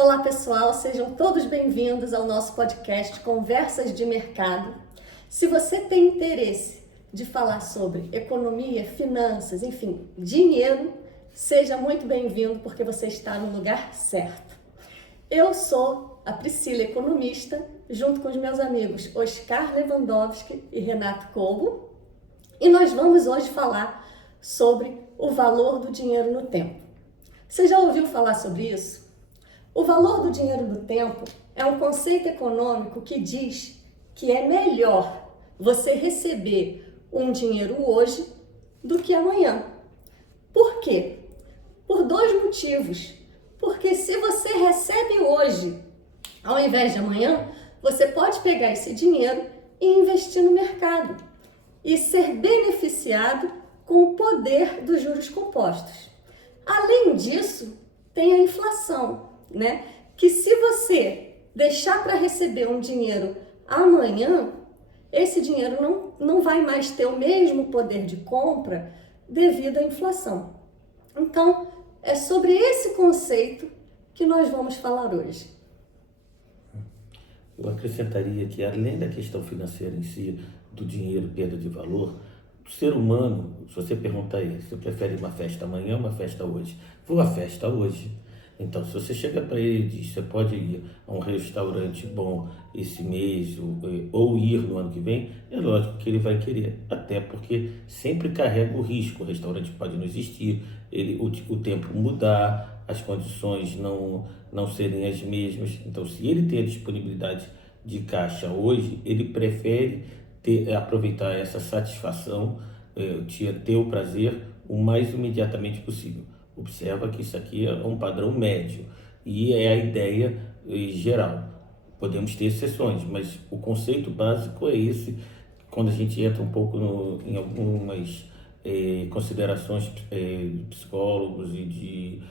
Olá pessoal, sejam todos bem-vindos ao nosso podcast Conversas de Mercado. Se você tem interesse de falar sobre economia, finanças, enfim, dinheiro, seja muito bem-vindo porque você está no lugar certo. Eu sou a Priscila, economista, junto com os meus amigos Oscar Lewandowski e Renato Cobo, e nós vamos hoje falar sobre o valor do dinheiro no tempo. Você já ouviu falar sobre isso? O valor do dinheiro no tempo é um conceito econômico que diz que é melhor você receber um dinheiro hoje do que amanhã. Por quê? Por dois motivos. Porque se você recebe hoje, ao invés de amanhã, você pode pegar esse dinheiro e investir no mercado e ser beneficiado com o poder dos juros compostos. Além disso, tem a inflação, né? Que se você deixar para receber um dinheiro amanhã, esse dinheiro não vai mais ter o mesmo poder de compra devido à inflação. Então, é sobre esse conceito que nós vamos falar hoje. Eu acrescentaria que, além da questão financeira em si, do dinheiro, perda de valor, o ser humano, se você perguntar a ele, você prefere uma festa amanhã ou uma festa hoje? Vou à festa hoje. Então, se você chega para ele e diz, você pode ir a um restaurante bom esse mês ou ir no ano que vem, é lógico que ele vai querer, até porque sempre carrega o risco, o restaurante pode não existir, o tempo mudar, as condições não serem as mesmas. Então, se ele tem a disponibilidade de caixa hoje, ele prefere aproveitar essa satisfação, ter o prazer o mais imediatamente possível. Observa que isso aqui é um padrão médio e é a ideia geral. Podemos ter exceções, mas o conceito básico é esse. Quando a gente entra um pouco em algumas considerações de psicólogos e de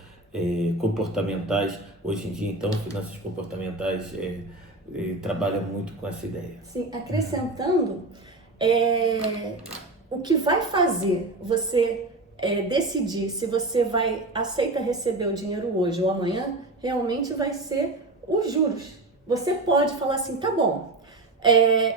comportamentais, hoje em dia, então, finanças comportamentais trabalham muito com essa ideia. Sim, acrescentando, o que vai fazer você decidir se você aceita receber o dinheiro hoje ou amanhã, realmente vai ser os juros. Você pode falar assim, tá bom,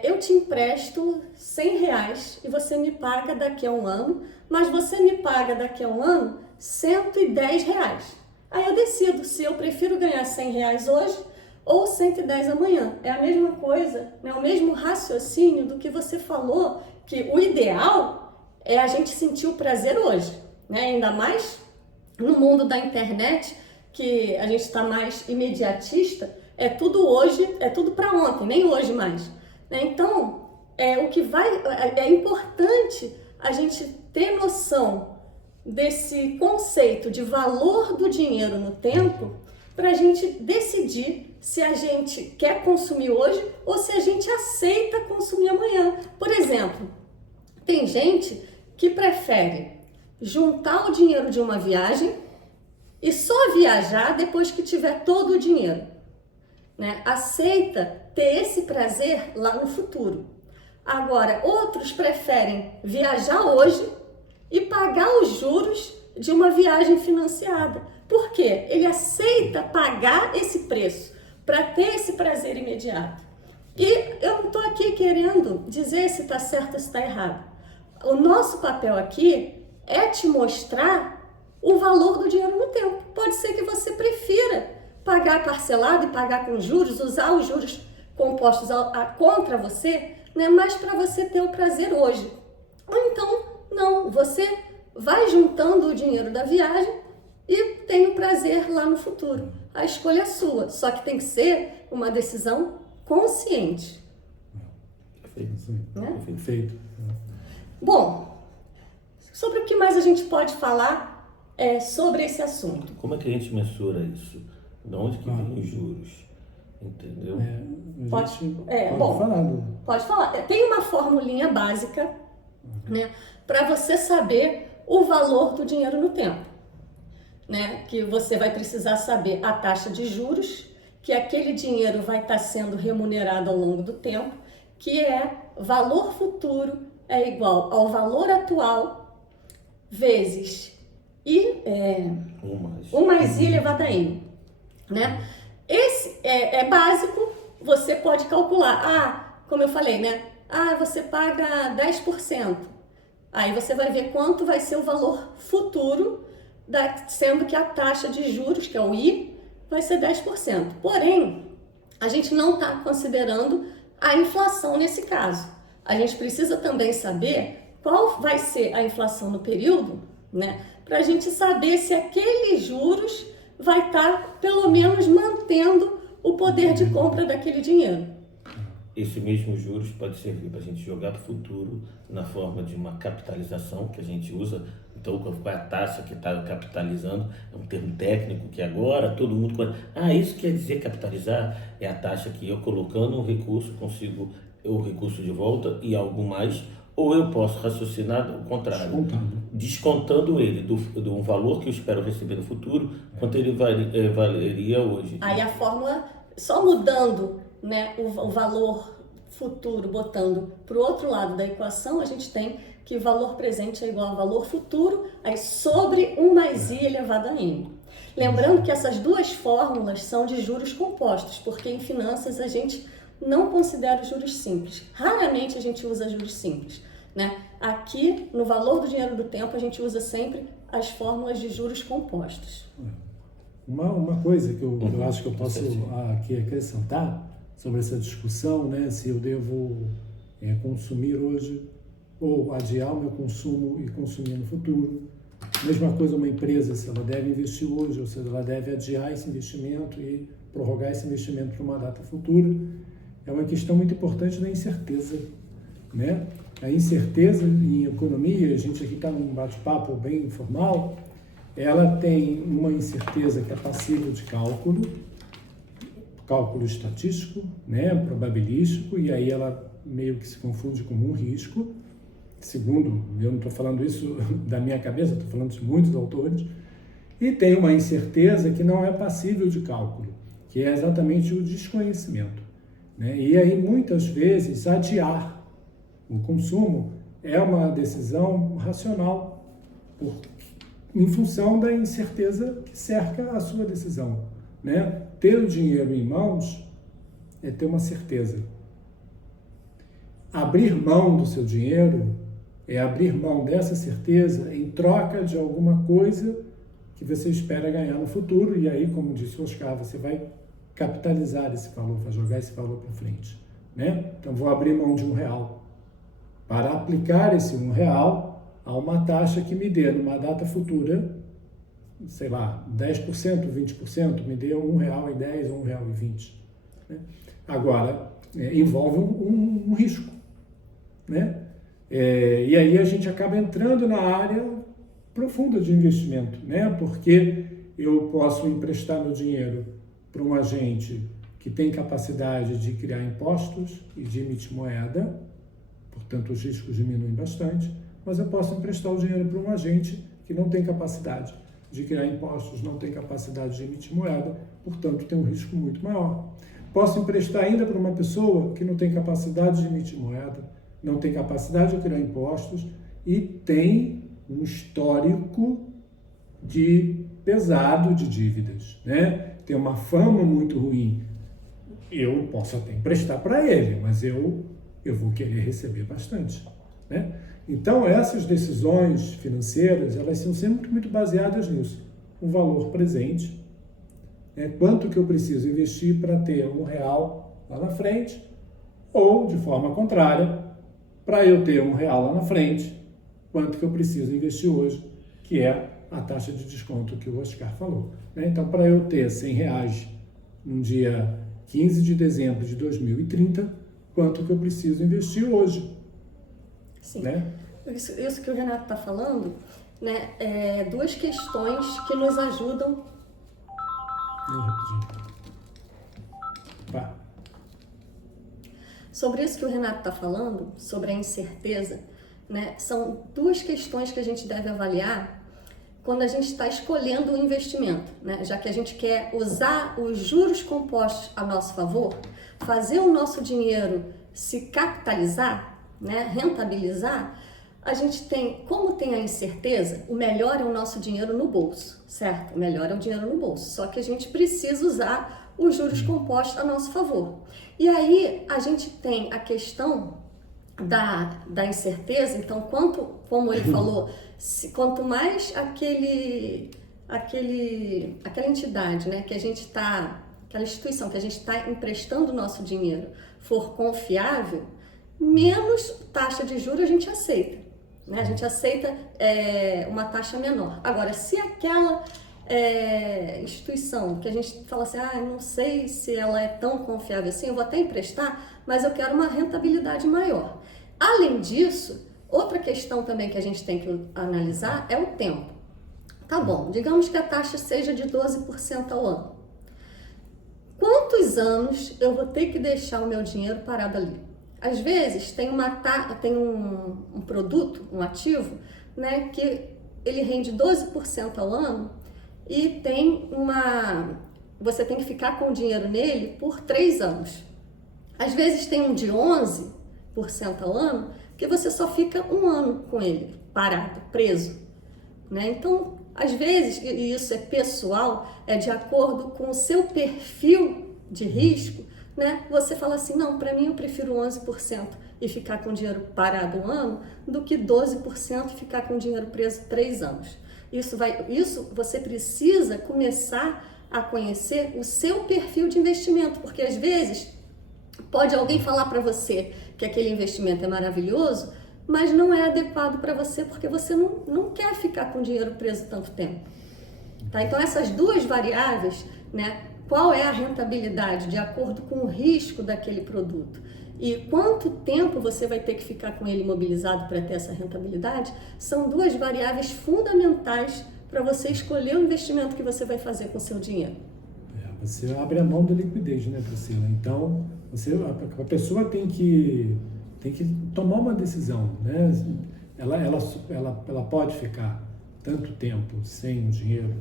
eu te empresto R$100 e você me paga daqui a um ano, mas você me paga daqui a um ano R$110. Aí eu decido se eu prefiro ganhar R$100 hoje ou 110 amanhã. É a mesma coisa, né? O mesmo raciocínio do que você falou, que o ideal é a gente sentir o prazer hoje, né? Ainda mais no mundo da internet, que a gente está mais imediatista, é tudo hoje, é tudo para ontem, nem hoje mais, né? Então, é importante a gente ter noção desse conceito de valor do dinheiro no tempo para a gente decidir se a gente quer consumir hoje ou se a gente aceita consumir amanhã. Por exemplo, tem gente que prefere juntar o dinheiro de uma viagem e só viajar depois que tiver todo o dinheiro, né? Aceita ter esse prazer lá no futuro. Agora, outros preferem viajar hoje e pagar os juros de uma viagem financiada. Por quê? Ele aceita pagar esse preço para ter esse prazer imediato. E eu não estou aqui querendo dizer se está certo ou se está errado. O nosso papel aqui é te mostrar o valor do dinheiro no tempo. Pode ser que você prefira pagar parcelado e pagar com juros, usar os juros compostos contra você, né? Mas para você ter o prazer hoje. Ou então, não, você vai juntando o dinheiro da viagem e tem o prazer lá no futuro. A escolha é sua, só que tem que ser uma decisão consciente. Perfeito. Né? Perfeito. Bom, sobre o que mais a gente pode falar sobre esse assunto? Como é que a gente mensura isso? De onde que vem os juros? Entendeu? Pode falar. Tem uma formulinha básica, né, para você saber o valor do dinheiro no tempo, né? Que você vai precisar saber a taxa de juros, que aquele dinheiro vai estar sendo remunerado ao longo do tempo, que é valor futuro é igual ao valor atual vezes I mais I elevado a N, né? é básico, você pode calcular. Como eu falei, né? Você paga 10%. Aí você vai ver quanto vai ser o valor futuro, sendo que a taxa de juros, que é o I, vai ser 10%. Porém, a gente não está considerando a inflação nesse caso. A gente precisa também saber qual vai ser a inflação no período, né? Para a gente saber se aqueles juros vai estar, pelo menos, mantendo o poder de compra daquele dinheiro. Esse mesmo juros pode servir para a gente jogar para o futuro na forma de uma capitalização que a gente usa. Então, qual é a taxa que está capitalizando? É um termo técnico que agora todo mundo... isso quer dizer capitalizar? É a taxa que eu colocando um recurso consigo o recurso de volta e algo mais, ou eu posso raciocinar o contrário, descontando ele do valor que eu espero receber no futuro, quanto ele valeria hoje. Aí a fórmula, só mudando, né, o valor futuro, botando para o outro lado da equação, a gente tem que valor presente é igual a valor futuro, aí sobre 1 mais I elevado a N. Lembrando que essas duas fórmulas são de juros compostos, porque em finanças a gente não considera os juros simples. Raramente a gente usa juros simples, né? Aqui, no valor do dinheiro do tempo, a gente usa sempre as fórmulas de juros compostos. Uma coisa que eu acho que eu posso aqui acrescentar sobre essa discussão, né? Se eu devo consumir hoje ou adiar o meu consumo e consumir no futuro. Mesma coisa uma empresa, se ela deve investir hoje ou se ela deve adiar esse investimento e prorrogar esse investimento para uma data futura. É uma questão muito importante da incerteza, né? A incerteza em economia, a gente aqui está num bate-papo bem informal, ela tem uma incerteza que é passível de cálculo estatístico, né? Probabilístico, e aí ela meio que se confunde com um risco. Segundo, eu não estou falando isso da minha cabeça, estou falando de muitos autores, e tem uma incerteza que não é passível de cálculo, que é exatamente o desconhecimento. E aí, muitas vezes, adiar o consumo é uma decisão racional, em função da incerteza que cerca a sua decisão. Ter o dinheiro em mãos é ter uma certeza. Abrir mão do seu dinheiro é abrir mão dessa certeza em troca de alguma coisa que você espera ganhar no futuro, e aí, como disse o Oscar, você vai capitalizar esse valor, vai jogar esse valor para frente, Então, vou abrir mão de R$1 para aplicar esse R$1 a uma taxa que me dê, numa data futura, sei lá, 10%, 20%, me dê R$1,10 ou R$1,20. Agora, envolve um risco, E aí a gente acaba entrando na área profunda de investimento, Porque eu posso emprestar meu dinheiro para um agente que tem capacidade de criar impostos e de emitir moeda, portanto os riscos diminuem bastante, mas eu posso emprestar o dinheiro para um agente que não tem capacidade de criar impostos, não tem capacidade de emitir moeda, portanto tem um risco muito maior. Posso emprestar ainda para uma pessoa que não tem capacidade de emitir moeda, não tem capacidade de criar impostos e tem um histórico pesado de dívidas, Tem uma fama muito ruim. Eu posso até emprestar para ele, mas eu vou querer receber bastante, Então, essas decisões financeiras, elas são sempre muito baseadas nisso. O valor presente, quanto que eu preciso investir para ter R$1 lá na frente, ou, de forma contrária, para eu ter R$1 lá na frente, quanto que eu preciso investir hoje, que é a taxa de desconto que o Oscar falou. Então, para eu ter R$100 no dia 15 de dezembro de 2030, quanto que eu preciso investir hoje? Sim. Isso que o Renato está falando, duas questões que nos ajudam. Sobre isso que o Renato está falando, sobre a incerteza, são duas questões que a gente deve avaliar quando a gente está escolhendo o investimento, já que a gente quer usar os juros compostos a nosso favor, fazer o nosso dinheiro se capitalizar, rentabilizar. a gente tem, como tem a incerteza, o melhor é o nosso dinheiro no bolso, certo? O melhor é o dinheiro no bolso, só que a gente precisa usar os juros compostos a nosso favor. E aí a gente tem a questão da incerteza, então como ele falou, quanto mais aquela entidade, né, que a gente está, aquela instituição que a gente está emprestando o nosso dinheiro for confiável, menos taxa de juros a gente aceita. Né? A gente aceita uma taxa menor. Agora, se aquela instituição que a gente fala assim, não sei se ela é tão confiável assim, eu vou até emprestar, mas eu quero uma rentabilidade maior. Além disso, outra questão também que a gente tem que analisar é o tempo. Tá bom, digamos que a taxa seja de 12% ao ano. Quantos anos eu vou ter que deixar o meu dinheiro parado ali? Às vezes tem um produto, um ativo, né, que ele rende 12% ao ano e você tem que ficar com o dinheiro nele por 3 anos. Às vezes tem um de 11% ao ano que você só fica 1 ano com ele parado, preso. Né? Então, às vezes, e isso é pessoal, é de acordo com o seu perfil de risco, né? Você fala assim, não, para mim eu prefiro 11% e ficar com o dinheiro parado 1 ano do que 12% e ficar com o dinheiro preso 3 anos. Isso você precisa começar a conhecer o seu perfil de investimento, porque às vezes pode alguém falar para você que aquele investimento é maravilhoso, mas não é adequado para você porque você não quer ficar com o dinheiro preso tanto tempo. Tá? Então essas duas variáveis, né? Qual é a rentabilidade de acordo com o risco daquele produto e quanto tempo você vai ter que ficar com ele imobilizado para ter essa rentabilidade, são duas variáveis fundamentais para você escolher o investimento que você vai fazer com o seu dinheiro. Você abre a mão da liquidez, né, Priscila? Então, a pessoa tem que tomar uma decisão, né? Ela pode ficar tanto tempo sem o dinheiro,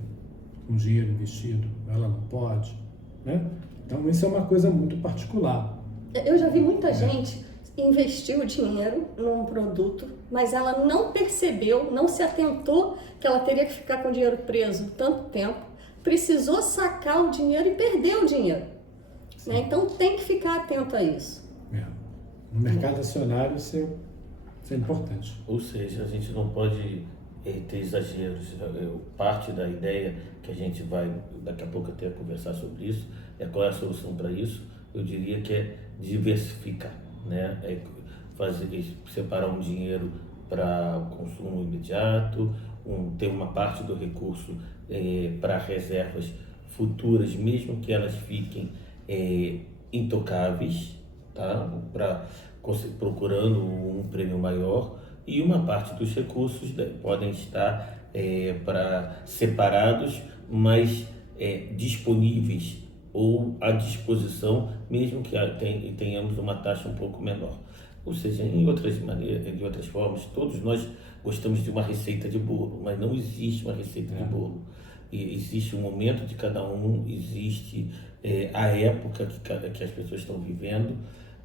com dinheiro investido, ela não pode, né? Então isso é uma coisa muito particular. Eu já vi muita gente investir o dinheiro num produto, mas ela não percebeu, não se atentou que ela teria que ficar com o dinheiro preso tanto tempo, precisou sacar o dinheiro e perdeu o dinheiro. Né? Então tem que ficar atento a isso. No mercado acionário isso é importante. Ou seja, a gente não pode ter exageros. Parte da ideia que a gente vai daqui a pouco até conversar sobre isso, qual é a solução para isso, eu diria que é diversificar, né? Separar um dinheiro para consumo imediato, ter uma parte do recurso para reservas futuras, mesmo que elas fiquem intocáveis, tá? Procurando um prêmio maior, e uma parte dos recursos podem estar separados, mas disponíveis ou à disposição, mesmo que tenhamos uma taxa um pouco menor. Ou seja, de outras formas, todos nós gostamos de uma receita de bolo, mas não existe uma receita de bolo. E existe um momento de cada um, existe a época que as pessoas estão vivendo.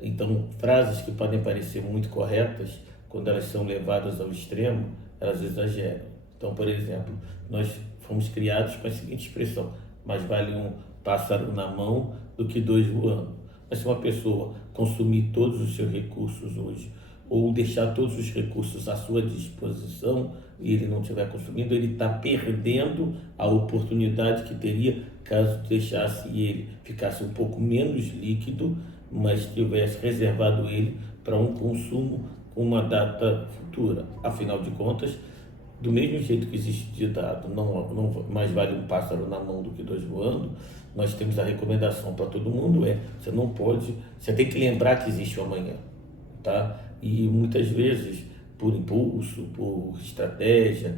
Então, frases que podem parecer muito corretas, quando elas são levadas ao extremo, elas exageram. Então, por exemplo, nós fomos criados com a seguinte expressão: mais vale um pássaro na mão do que 2 voando. Mas se uma pessoa consumir todos os seus recursos hoje, ou deixar todos os recursos à sua disposição, e ele não estiver consumindo, ele está perdendo a oportunidade que teria caso deixasse ele ficasse um pouco menos líquido, mas tivesse reservado ele para um consumo com uma data futura. Afinal de contas, do mesmo jeito que existe ditado, não mais vale um pássaro na mão do que 2 voando, nós temos a recomendação para todo mundo, você tem que lembrar que existe o amanhã, tá? E muitas vezes, por impulso, por estratégia,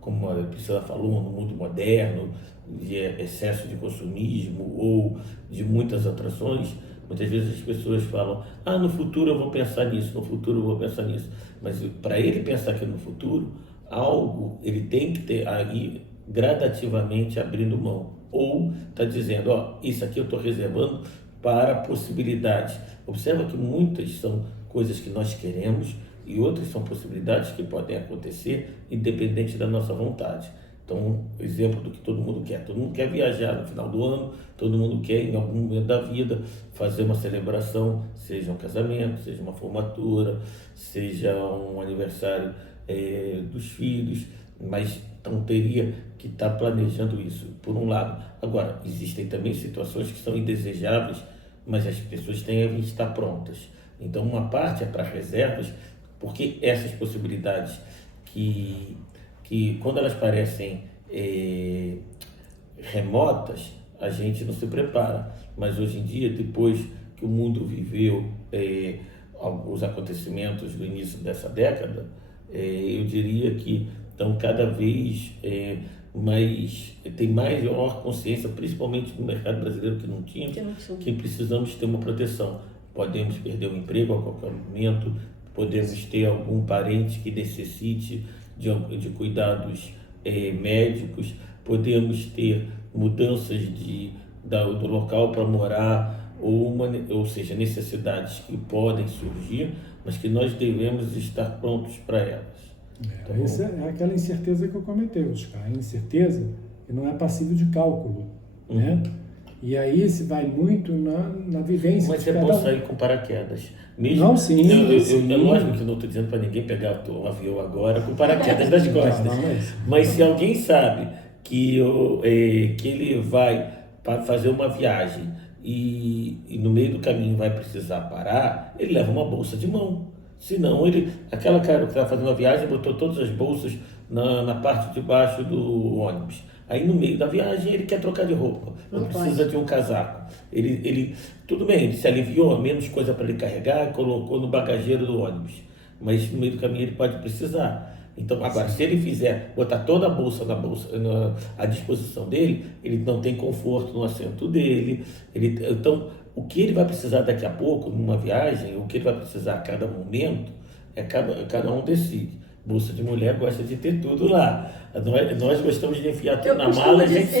como a Priscila falou, no mundo moderno, de excesso de consumismo ou de muitas atrações, muitas vezes as pessoas falam, no futuro eu vou pensar nisso, no futuro eu vou pensar nisso. Mas para ele pensar que no futuro, ele tem que ter aí gradativamente abrindo mão. Ou está dizendo, isso aqui eu estou reservando para possibilidades. Observa que muitas são coisas que nós queremos e outras são possibilidades que podem acontecer independente da nossa vontade. Então, exemplo do que todo mundo quer. Todo mundo quer viajar no final do ano, todo mundo quer, em algum momento da vida, fazer uma celebração, seja um casamento, seja uma formatura, seja um aniversário dos filhos, mas então teria que estar planejando isso, por um lado. Agora, existem também situações que são indesejáveis, mas as pessoas têm que estar prontas. Então, uma parte é para reservas, porque essas possibilidades que quando elas parecem remotas, a gente não se prepara. Mas hoje em dia, depois que o mundo viveu os acontecimentos do início dessa década, eu diria que estão cada vez tem maior consciência, principalmente no mercado brasileiro que não tinha, que precisamos ter uma proteção. Podemos perder o emprego a qualquer momento, podemos ter algum parente que necessite de cuidados médicos, podemos ter mudanças do local para morar, ou seja, necessidades que podem surgir, mas que nós devemos estar prontos para elas. Então, essa é aquela incerteza que eu comentei, Oscar. A incerteza que não é passível de cálculo, né? E aí se vai muito na vivência. Mas é bom sair com paraquedas. Mesmo, não, sim. É lógico que eu não estou dizendo para ninguém pegar o avião agora com paraquedas nas costas. Mas se alguém sabe que ele vai fazer uma viagem e no meio do caminho vai precisar parar, ele leva uma bolsa de mão. Senão, aquela cara que estava fazendo a viagem botou todas as bolsas na parte de baixo do ônibus. Aí no meio da viagem ele quer trocar de roupa, ou precisa de um casaco. Tudo bem, ele se aliviou, menos coisa para ele carregar, colocou no bagageiro do ônibus. Mas no meio do caminho ele pode precisar. Então, agora, se ele botar toda a bolsa à disposição dele, ele não tem conforto no assento dele. Então, o que ele vai precisar daqui a pouco, numa viagem, o que ele vai precisar a cada momento, cada um decide. Bolsa de mulher gosta de ter tudo lá. Nós gostamos de enfiar tudo na mala, a gente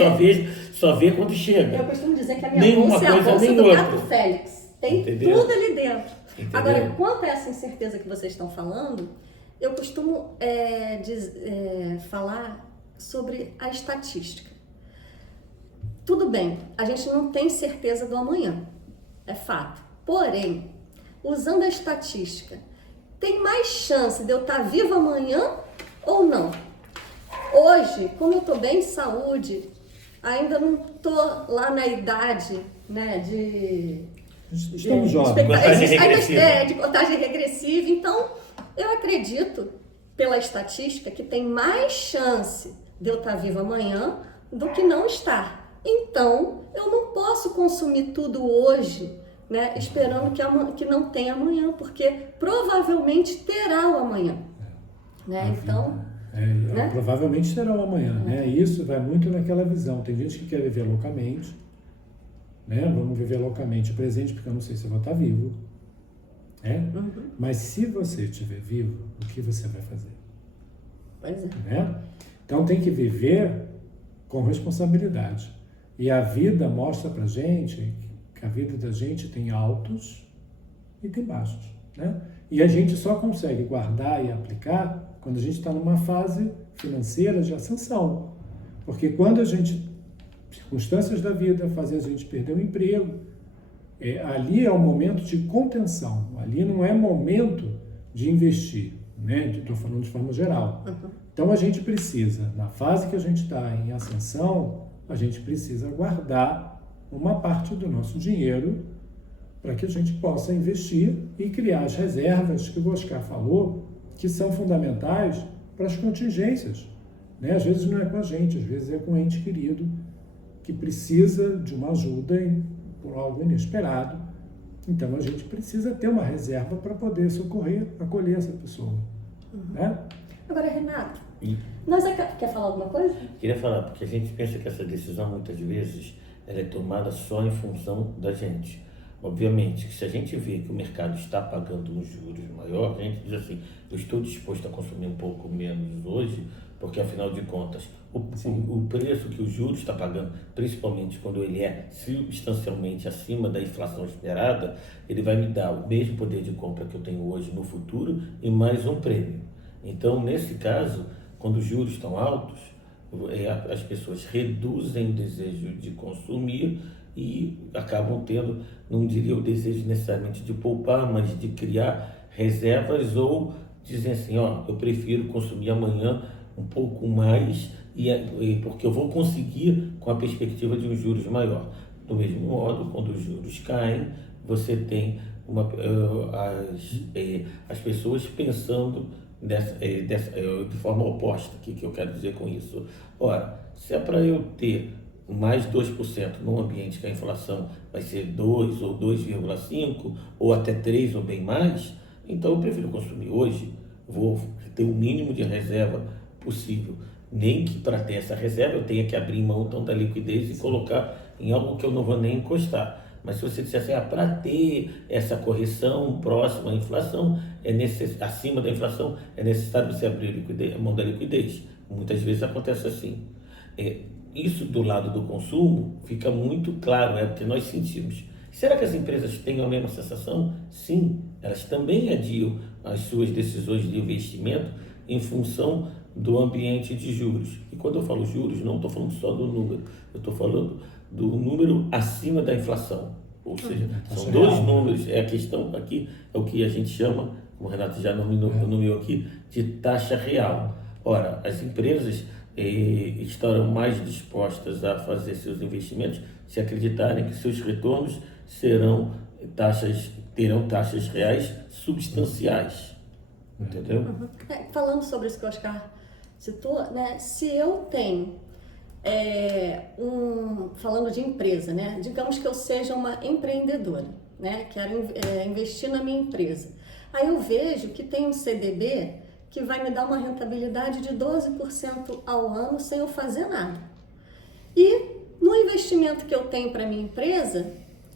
só vê quando chega. Eu costumo dizer que a minha bolsa é a bolsa do gato Félix. Tem tudo ali dentro. Entendeu? Agora, quanto a essa incerteza que vocês estão falando, eu costumo falar sobre a estatística. Tudo bem, a gente não tem certeza do amanhã, é fato. Porém, usando a estatística, tem mais chance de eu estar viva amanhã ou não? Hoje, como eu estou bem de saúde, ainda não estou lá na idade, né, de contagem regressiva. Então, eu acredito, pela estatística, que tem mais chance de eu estar viva amanhã do que não estar. Então, eu não posso consumir tudo hoje, né, esperando que não tenha amanhã, porque provavelmente terá o amanhã. Né? Então, né? Provavelmente terá o amanhã. Né? Isso vai muito naquela visão. Tem gente que quer viver loucamente, né? Vamos viver loucamente o presente, porque eu não sei se eu vou estar vivo. Né? Mas se você estiver vivo, o que você vai fazer? Pois é. Né? Então tem que viver com responsabilidade. E a vida mostra pra gente que a vida da gente tem altos e tem baixos, né? E a gente só consegue guardar e aplicar quando a gente está numa fase financeira de ascensão. Porque quando circunstâncias da vida fazem a gente perder o emprego, ali é o momento de contenção, ali não é momento de investir, né? Estou falando de forma geral. Então a gente precisa, na fase que a gente está em ascensão, a gente precisa guardar uma parte do nosso dinheiro para que a gente possa investir e criar as reservas que o Oscar falou, que são fundamentais para as contingências. Né? Às vezes não é com a gente, às vezes é com um ente querido que precisa de uma ajuda por algo inesperado. Então a gente precisa ter uma reserva para poder socorrer, acolher essa pessoa. Né? Agora, Renato, quer falar alguma coisa? Queria falar, porque a gente pensa que essa decisão muitas vezes ela é tomada só em função da gente. Obviamente, que se a gente vê que o mercado está pagando um juros maior, a gente diz assim, eu estou disposto a consumir um pouco menos hoje, porque afinal de contas, o preço que o juros está pagando, principalmente quando ele é substancialmente acima da inflação esperada, ele vai me dar o mesmo poder de compra que eu tenho hoje no futuro e mais um prêmio. Então, nesse caso, quando os juros estão altos, as pessoas reduzem o desejo de consumir e acabam tendo, não diria o desejo necessariamente de poupar, mas de criar reservas ou dizer assim, ó, eu prefiro consumir amanhã um pouco mais porque eu vou conseguir com a perspectiva de um juros maior. Do mesmo modo, quando os juros caem, você tem as pessoas pensando de forma oposta. O que eu quero dizer com isso? Ora, se é para eu ter mais 2% num ambiente que a inflação vai ser 2 ou 2,5 ou até 3 ou bem mais, então eu prefiro consumir hoje, vou ter o mínimo de reserva possível. Nem que para ter essa reserva eu tenha que abrir mão então da liquidez e colocar em algo que eu não vou nem encostar. Mas se você disser assim, para ter essa correção próxima à inflação, acima da inflação, é necessário você abrir a mão da liquidez. Muitas vezes acontece assim. Isso do lado do consumo fica muito claro, porque nós sentimos. Será que as empresas têm a mesma sensação? Sim, elas também adiam as suas decisões de investimento em função do ambiente de juros. E quando eu falo juros, não estou falando só do número, eu estou falando do número acima da inflação. Ou seja, são dois números. A questão aqui é o que a gente chama, como o Renato já nomeou aqui, de taxa real. Ora, as empresas estarão mais dispostas a fazer seus investimentos se acreditarem que seus retornos terão taxas reais substanciais. Entendeu? Uhum. Falando sobre isso que o Oscar citou, né? Se eu tenho falando de empresa, né? Digamos que eu seja uma empreendedora, né? Quero investir na minha empresa. Aí eu vejo que tem um CDB que vai me dar uma rentabilidade de 12% ao ano sem eu fazer nada. E no investimento que eu tenho para minha empresa,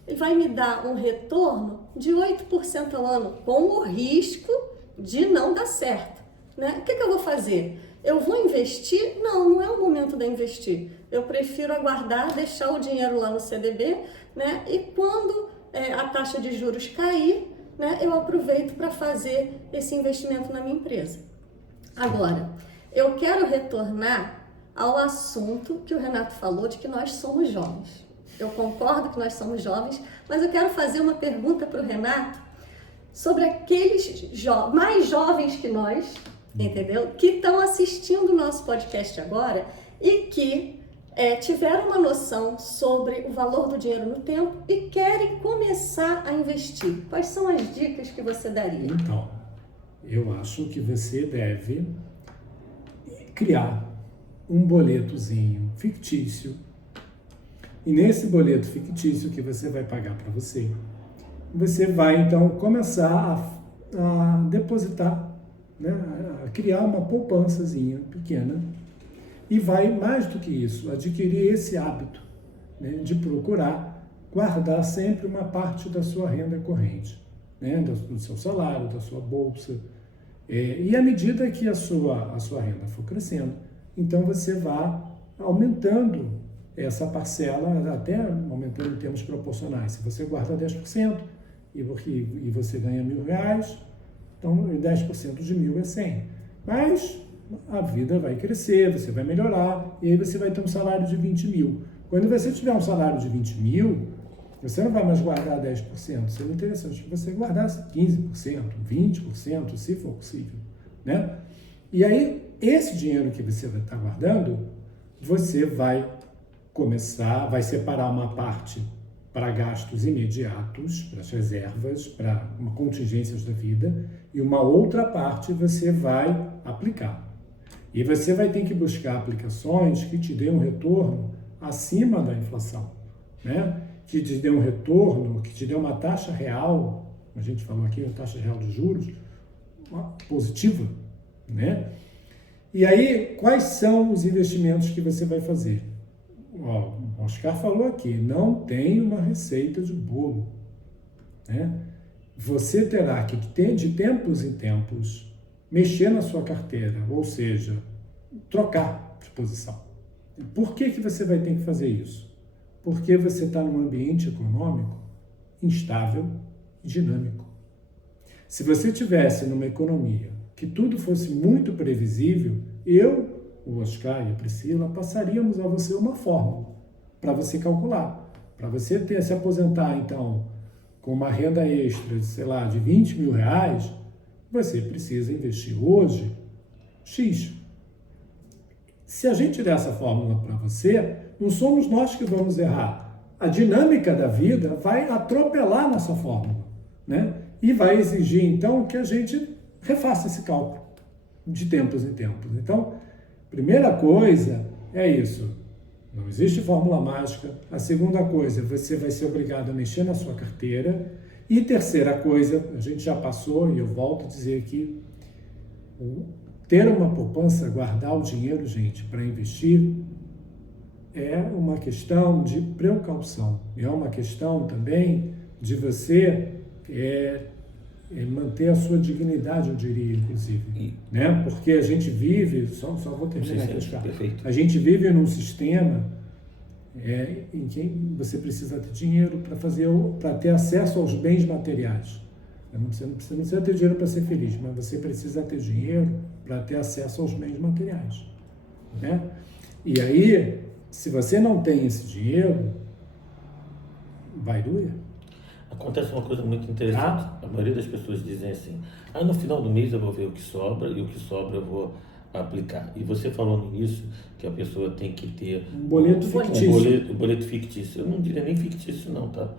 ele vai me dar um retorno de 8% ao ano, com o risco de não dar certo, né? O que eu vou fazer? Eu vou investir? Não é o momento de investir. Eu prefiro aguardar, deixar o dinheiro lá no CDB, né? E quando a taxa de juros cair, né, eu aproveito para fazer esse investimento na minha empresa. Agora, eu quero retornar ao assunto que o Renato falou de que nós somos jovens. Eu concordo que nós somos jovens, mas eu quero fazer uma pergunta para o Renato sobre aqueles mais jovens que nós, entendeu? Que estão assistindo o nosso podcast agora e que tiveram uma noção sobre o valor do dinheiro no tempo e querem começar a investir. Quais são as dicas que você daria? Então, eu acho que você deve criar um boletozinho fictício. E nesse boleto fictício que você vai pagar para você vai então começar a depositar, né, a criar uma poupançazinha pequena e vai, mais do que isso, adquirir esse hábito, né, de procurar guardar sempre uma parte da sua renda corrente, né, do seu salário, da sua bolsa. E à medida que a sua renda for crescendo, então você vai aumentando essa parcela, até aumentando em termos proporcionais. Se você guarda 10% e você ganha R$1.000, então 10% de 1.000 é 100. Mas a vida vai crescer, você vai melhorar, e aí você vai ter um salário de 20.000. Quando você tiver um salário de 20.000, você não vai mais guardar 10%. Seria interessante que você guardasse 15%, 20%, se for possível, né? E aí, esse dinheiro que você vai estar guardando, você vai separar uma parte para gastos imediatos, para as reservas, para contingências da vida, e uma outra parte você vai aplicar. E você vai ter que buscar aplicações que te dêem um retorno acima da inflação, né? Que te dê um retorno, que te dê uma taxa real, a gente falou aqui, uma taxa real de juros, positiva, né? E aí, quais são os investimentos que você vai fazer? O Oscar falou aqui, não tem uma receita de bolo, né? Você terá que, de tempos em tempos, mexer na sua carteira, ou seja, trocar de posição. Por que você vai ter que fazer isso? Porque você está num ambiente econômico instável e dinâmico. Se você tivesse numa economia que tudo fosse muito previsível, eu, o Oscar e a Priscila passaríamos a você uma fórmula para você calcular. Para você se aposentar, então, com uma renda extra, sei lá, de 20 mil reais, você precisa investir hoje X. Se a gente der essa fórmula para você, não somos nós que vamos errar. A dinâmica da vida vai atropelar nossa fórmula, né? E vai exigir, então, que a gente refaça esse cálculo de tempos em tempos. Então, primeira coisa é isso. Não existe fórmula mágica. A segunda coisa, você vai ser obrigado a mexer na sua carteira. E terceira coisa, a gente já passou, e eu volto a dizer aqui, ter uma poupança, guardar o dinheiro, gente, para investir, é uma questão de precaução. É uma questão também de você manter a sua dignidade, eu diria, inclusive. Né? Porque a gente vive, só vou terminar aqui, Oscar. A gente vive num sistema em que você precisa ter dinheiro para ter acesso aos bens materiais. Você não precisa ter dinheiro para ser feliz, mas você precisa ter dinheiro para ter acesso aos bens materiais. Né? E aí, se você não tem esse dinheiro, vai doer. Acontece uma coisa muito interessante. A maioria das pessoas dizem assim: no final do mês eu vou ver o que sobra e o que sobra eu vou aplicar. E você falou no início que a pessoa tem que ter um boleto fictício. Um boleto fictício. Eu não diria nem fictício não, tá?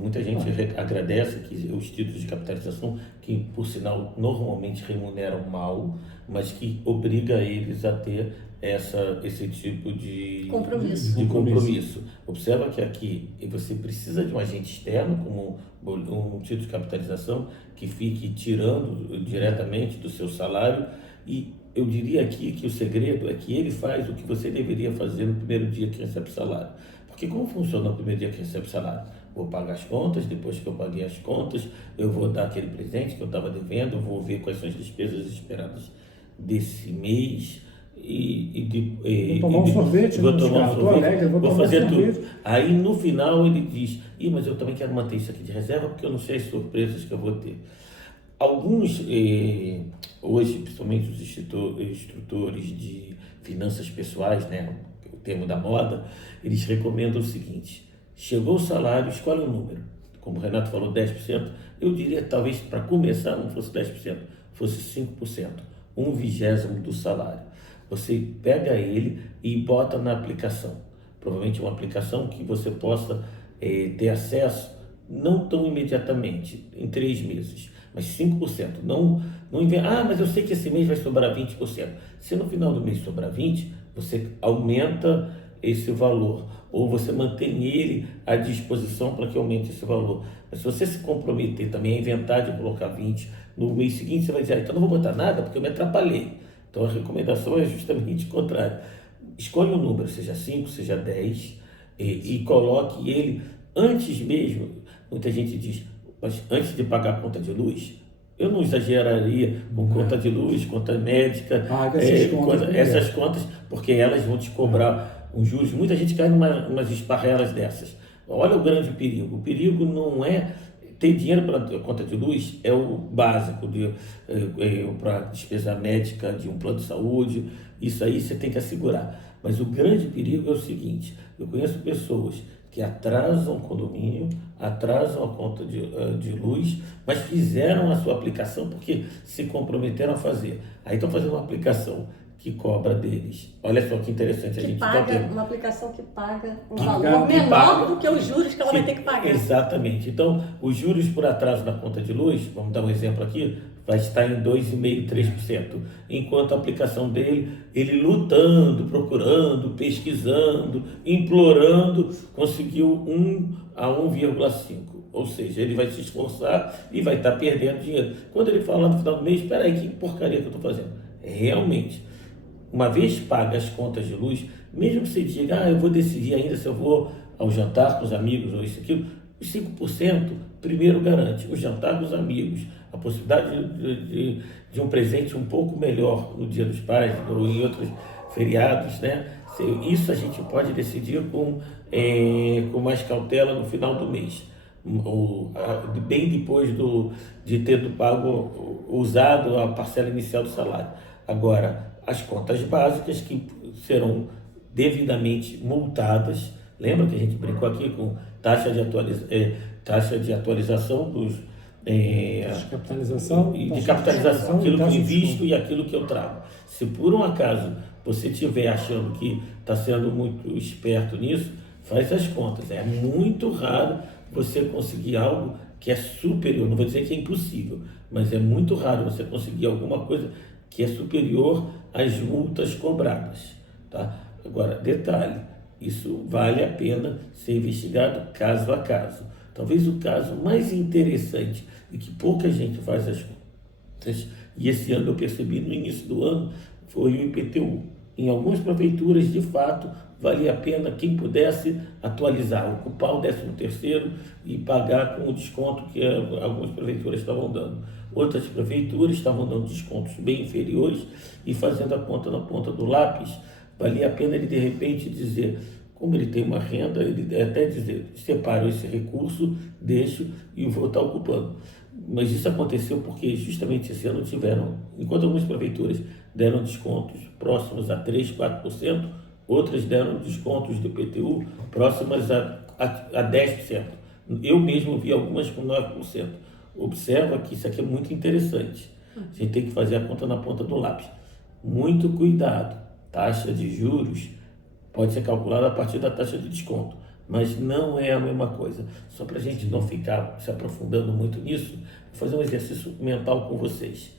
Muita gente agradece que os títulos de capitalização, que por sinal normalmente remuneram mal, mas que obriga eles a ter esse tipo de compromisso. Observa que aqui você precisa de um agente externo, como um título de capitalização, que fique tirando diretamente do seu salário. E eu diria aqui que o segredo é que ele faz o que você deveria fazer no primeiro dia que recebe o salário. Porque como funciona no primeiro dia que recebe o salário? Vou pagar as contas, depois que eu paguei as contas, eu vou dar aquele presente que eu estava devendo, vou ver quais são as despesas esperadas desse mês, vou tomar um sorvete, vou fazer tudo. Aí no final ele diz: mas eu também quero manter isso aqui de reserva porque eu não sei as surpresas que eu vou ter. Alguns, hoje, principalmente os instrutores de finanças pessoais, né, o termo da moda, eles recomendam o seguinte: chegou o salário, escolhe um número. Como o Renato falou, 10%, eu diria talvez para começar não fosse 10%, fosse 5%, 1/20 do salário. Você pega ele e bota na aplicação. Provavelmente uma aplicação que você possa ter acesso não tão imediatamente, em 3 meses, mas 5%. Não mas eu sei que esse mês vai sobrar 20%. Se no final do mês sobrar 20%, você aumenta esse valor, ou você mantém ele à disposição para que aumente esse valor. Mas se você se comprometer também a inventar de colocar 20%, no mês seguinte você vai dizer: então não vou botar nada porque eu me atrapalhei. Então a recomendação é justamente o contrário. Escolha um número, seja 5, seja 10, e coloque ele antes mesmo. Muita gente diz: mas antes de pagar a conta de luz, eu não exageraria com conta de luz, conta médica, essas contas, porque elas vão te cobrar uns juros. Muita gente cai umas esparrelas dessas. Olha o grande perigo. O perigo não é ter dinheiro para a conta de luz, é o básico para despesa médica de um plano de saúde. Isso aí você tem que assegurar. Mas o grande perigo é o seguinte: eu conheço pessoas que atrasam o condomínio, atrasam a conta de luz, mas fizeram a sua aplicação porque se comprometeram a fazer. Aí estão fazendo uma aplicação que cobra deles. Olha só que interessante. Uma aplicação que paga um valor menor do que os juros que ela vai ter que pagar. Exatamente. Então, os juros por atraso na conta de luz, vamos dar um exemplo aqui, vai estar em 2,5%, 3%. Enquanto a aplicação dele, ele lutando, procurando, pesquisando, implorando, conseguiu 1 a 1,5%. Ou seja, ele vai se esforçar e vai estar perdendo dinheiro. Quando ele fala no final do mês: espera aí, que porcaria que eu estou fazendo? Realmente, uma vez paga as contas de luz, mesmo que você diga: eu vou decidir ainda se eu vou ao jantar com os amigos ou isso, aquilo, os 5% primeiro garante o jantar com os amigos, a possibilidade de um presente um pouco melhor no Dia dos Pais ou em outras feriados, né? Isso a gente pode decidir com mais cautela no final do mês, bem depois de ter usado a parcela inicial do salário. Agora, as contas básicas que serão devidamente multadas, lembra que a gente brincou aqui com taxa de atualização de capitalização, aquilo que eu invisto e aquilo que eu trago. Se por um acaso você estiver achando que está sendo muito esperto nisso, faz as contas. É muito raro você conseguir algo que é superior, não vou dizer que é impossível, mas é muito raro você conseguir alguma coisa que é superior às multas cobradas, tá? Agora, detalhe, isso vale a pena ser investigado caso a caso. Talvez o caso mais interessante e que pouca gente faz as contas, e esse ano eu percebi no início do ano, foi o IPTU. Em algumas prefeituras, de fato, valia a pena quem pudesse atualizar, ocupar o 13º e pagar com o desconto que algumas prefeituras estavam dando. Outras prefeituras estavam dando descontos bem inferiores e fazendo a conta na ponta do lápis. Valia a pena ele, de repente, dizer, como ele tem uma renda, ele até dizer, separo esse recurso, deixo e vou estar ocupando. Mas isso aconteceu porque justamente esse ano tiveram, enquanto algumas prefeituras deram descontos próximos a 3%, 4%, outras deram descontos do IPTU próximas a 10%. Eu mesmo vi algumas com 9%. Observa que isso aqui é muito interessante. A gente tem que fazer a conta na ponta do lápis. Muito cuidado. Taxa de juros pode ser calculada a partir da taxa de desconto, mas não é a mesma coisa. Só para a gente não ficar se aprofundando muito nisso, vou fazer um exercício mental com vocês.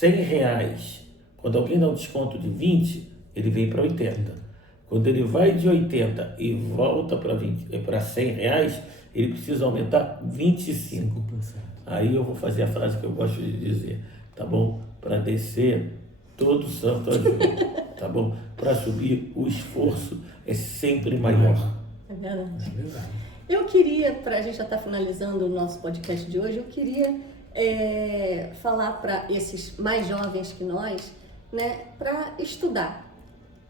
R$100, quando alguém dá um desconto de 20, ele vem para 80. Quando ele vai de 80 e volta para R$100, ele precisa aumentar 25%. Aí eu vou fazer a frase que eu gosto de dizer, tá bom? Para descer, todo santo ajuda, tá bom? Para subir, o esforço é sempre maior. É verdade. É verdade. Eu queria, para a gente já estar finalizando o nosso podcast de hoje, eu queria falar para esses mais jovens que nós, né, para estudar.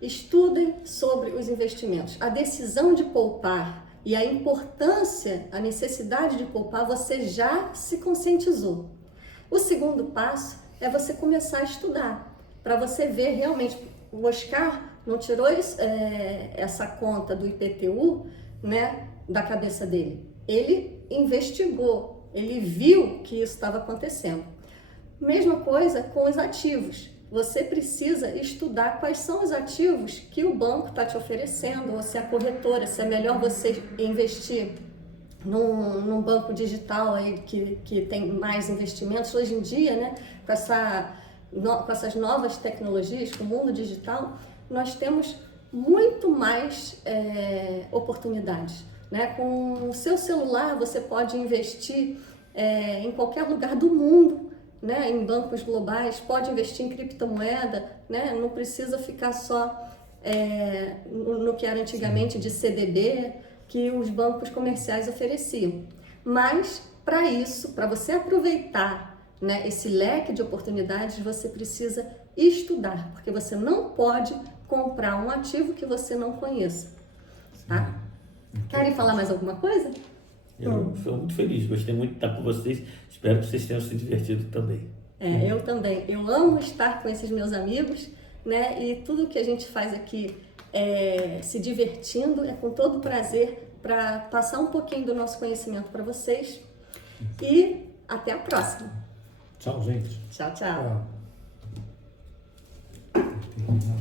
Estudem sobre os investimentos. A decisão de poupar e a importância, a necessidade de poupar, você já se conscientizou. O segundo passo é você começar a estudar, para você ver realmente. O Oscar não tirou essa conta do IPTU, né, da cabeça dele. Ele investigou, ele viu que isso estava acontecendo. Mesma coisa com os ativos. Você precisa estudar quais são os ativos que o banco está te oferecendo, ou se a corretora, se é melhor você investir num banco digital aí que tem mais investimentos. Hoje em dia, né, com essas novas tecnologias, com o mundo digital, nós temos muito mais oportunidades, né? Com o seu celular você pode investir em qualquer lugar do mundo, né? Em bancos globais, pode investir em criptomoeda, né? Não precisa ficar só no que era antigamente de CDB, que os bancos comerciais ofereciam. Mas, para isso, para você aproveitar, né, esse leque de oportunidades, você precisa estudar, porque você não pode comprar um ativo que você não conheça, tá? Querem falar mais alguma coisa? Eu sou muito feliz, gostei muito de estar com vocês, espero que vocês tenham se divertido também. Eu também, eu amo estar com esses meus amigos, né, e tudo que a gente faz aqui se divertindo, com todo prazer, para passar um pouquinho do nosso conhecimento para vocês, e até a próxima. Tchau, gente. Tchau, tchau. Tchau.